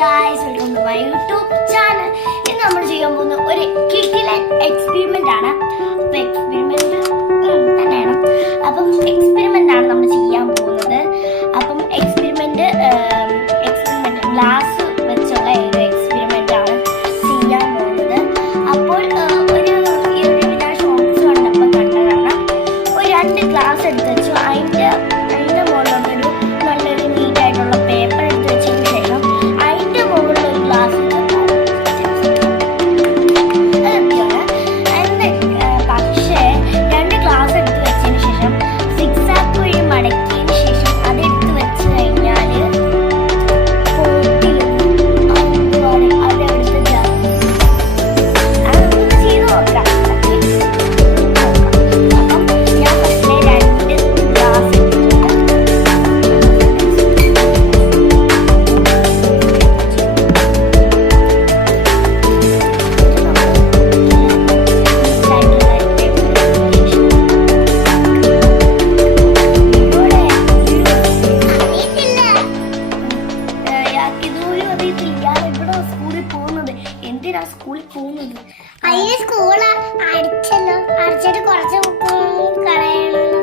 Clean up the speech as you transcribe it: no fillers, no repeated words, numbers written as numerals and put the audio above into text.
Guys, welcome to my YouTube channel. ഇന്ന് നമ്മൾ ചെയ്യാൻ പോകുന്ന ഒരു കിഡിലൻ എക്സ്പെരിമെന്റ് ആണ്. അപ്പോൾ എക്സ്പെരിമെന്റ് തന്നെയാണ്. അപ്പം എക്സ്പെരിമെന്റ് ആണ് നമ്മൾ ചെയ്യാൻ പോകുന്നത്. അപ്പം എക്സ്പെരിമെന്റ് ഗ്ലാസ് വെച്ചുള്ള ഒരു എക്സ്പെരിമെന്റ് ആണ് ചെയ്യാൻ പോകുന്നത്. അപ്പോൾ ഞാൻ ഷോർട്സ് കണ്ടപ്പോൾ കണ്ടതാണ്. ഒരു 2 ഗ്ലാസ് എടുത്ത് വെച്ചു. അതിൻ്റെ മുകളിലോട്ടൊരു നല്ലൊരു നീറ്റായിട്ടുള്ള പേപ്പർ എടുത്ത് വെച്ചതിന് ശേഷം അതിൻ്റെ മുകളിൽ ഒരു ഗ്ലാസ് പക്ഷേ 2 ഗ്ലാസ് എടുത്ത് വെച്ചതിന് ശേഷം സിക്സാക്ക് വഴി മടക്കിയതിന് ശേഷം അതെടുത്ത് വെച്ച് കഴിഞ്ഞാൽ എന്തിനാ സ്കൂളിൽ പോകുന്നത്? അതിന് സ്കൂള് അടിച്ചല്ലോ, അടിച്ചിട്ട് കുറച്ച് കളയണം.